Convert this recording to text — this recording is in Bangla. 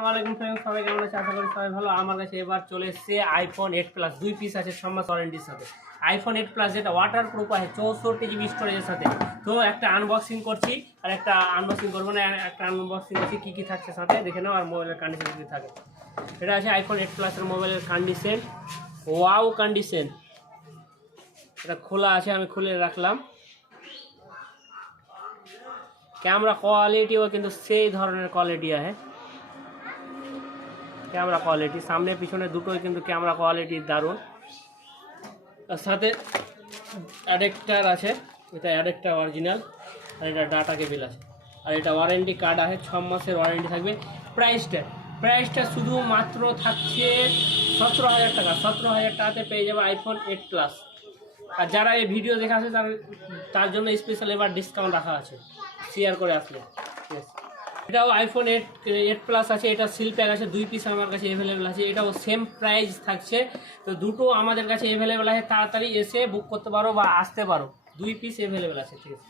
আসসালামু আলাইকুম ফ্রেন্ডস, সবাই কেমন আছে? আশা করি সবাই ভালো। আমার কাছে এবার চলে এসেছে আইফোন 8 প্লাস 2 পিস আছে 6 মাস ওয়ারেন্টির সাথে। আইফোন 8 প্লাস যেটা ওয়াটার প্রুফ আছে 64 জিবি স্টোরেজের সাথে। তো একটা আনবক্সিং করছি আর একটা আনবক্সিং করবো না, একটা আনবক্সিং করছি কী কী থাকছে সাথে দেখে নাও আর মোবাইলের কন্ডিশন কী থাকে। এটা আছে আইফোন 8 প্লাসের মোবাইলের কন্ডিশন, ওয়াও কন্ডিশন। এটা খোলা আছে, আমি খুলে রাখলাম। कैमरा क्वालिटीও কিন্তু সেই ধরনের কোয়ালিটি আছে। ক্যামেরা কোয়ালিটি সামনে পিছনে দুটোই কিন্তু ক্যামেরা কোয়ালিটি দারুণ। তার সাথে অ্যাডাপ্টার আছে, এটা অ্যাডাপ্টার অরিজিনাল, আর এটা ডাটা কেবল আছে, আর এটা ওয়ারেন্টি কার্ড আছে 6 মাসের ওয়ারেন্টি থাকবে। প্রাইসটা শুধুমাত্র থাকছে 17,000 টাকা। 17,000 টাকাতে পেয়ে যাবে আইফোন 8 প্লাস। আর যারা এই ভিডিও দেখে আসে তার জন্য স্পেশাল এবার ডিসকাউন্ট রাখা আছে, শেয়ার করে আসলে। এটাও আইফোন 8 প্লাস আছে, এটা সিল প্যাক আছে, 2 পিস আমার কাছে অ্যাভেলেবেল আছে। এটাও সেম প্রাইস থাকছে। তো দুটো আমাদের কাছে অ্যাভেলেবেল আছে, তাড়াতাড়ি এসে বুক করতে পারো বা আসতে পারো। 2 পিস অ্যাভেলেবেল আছে, ঠিক আছে।